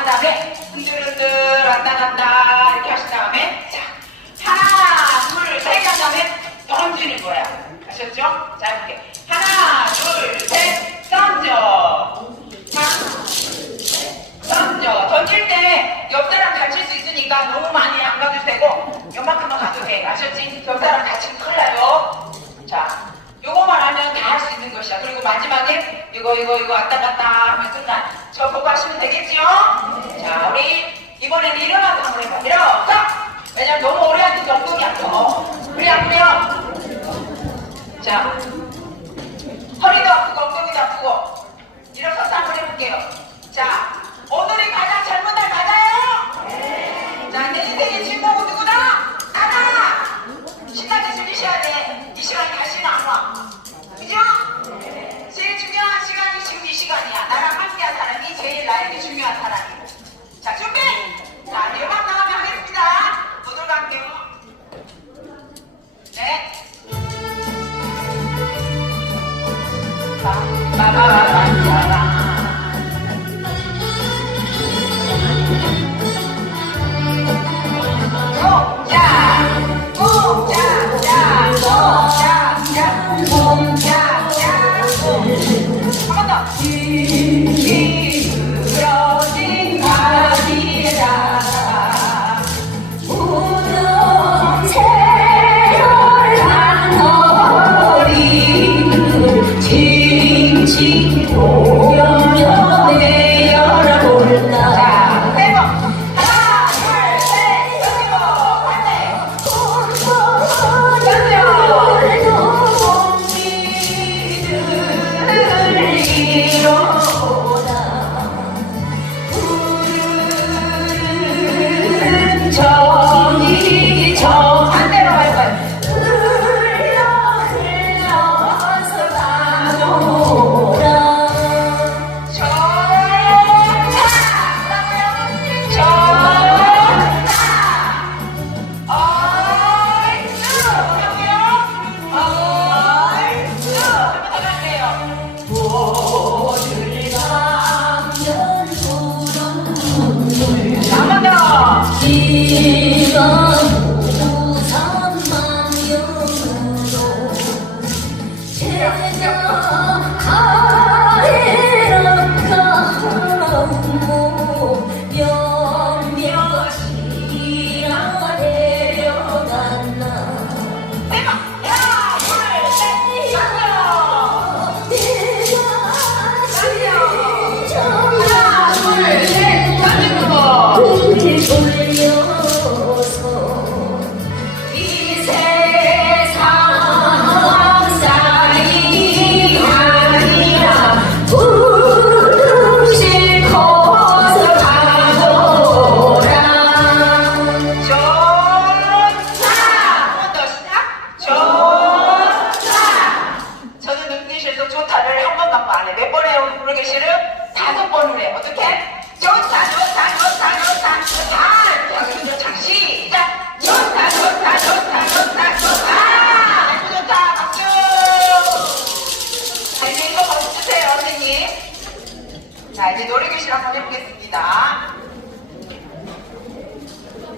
한 다음에 흔들흔들 왔다 갔다 이렇게 하신 다음에 자 하나 둘셋한 다음에 던지는 거야. 아셨죠? 자 이렇게. 하나 둘셋 던져. 둘셋 던져. 던질 때 옆 사람 다칠 수 있으니까 너무 많이 안 가도 되고 요만큼만 가도 돼. 아셨지? 옆 사람 다치면 큰일 나요 자 요거만 하면 다 할 수 있는 것이야 그리고 마지막에 이거 이거 이거 왔다 갔다 하면 끝나 저 보고 하시면 되겠죠? 자 우리 이번에는 일어나서 한번 해봐 일어서 왜냐면 너무 오래 하는 엉덩이 아파 우리 아프면 자 허리도 아프고 엉덩이도 아프고 일어서서 한번 해볼게요 자 오늘이 가장 젊은 날 맞아요? 자내 인생의 주인공은 누구다? 나다 신나게 즐기셔야 돼. 이 시간이 다시는 안 와. 나에게 중요한 사람이고. 자, 준비! 자, 네 you 모르겠시를 다섯 번을 해. 어떻게? 좋다, 좋다, 좋다, 좋다, 좋다. 자, 그럼 좋다. 시작. 좋다, 좋다, 좋다, 좋다, 좋다. 아주 좋다. 박수. 아니, 이거 벗어주세요, 선생님. 자, 이제 노래교실 한번 해보겠습니다.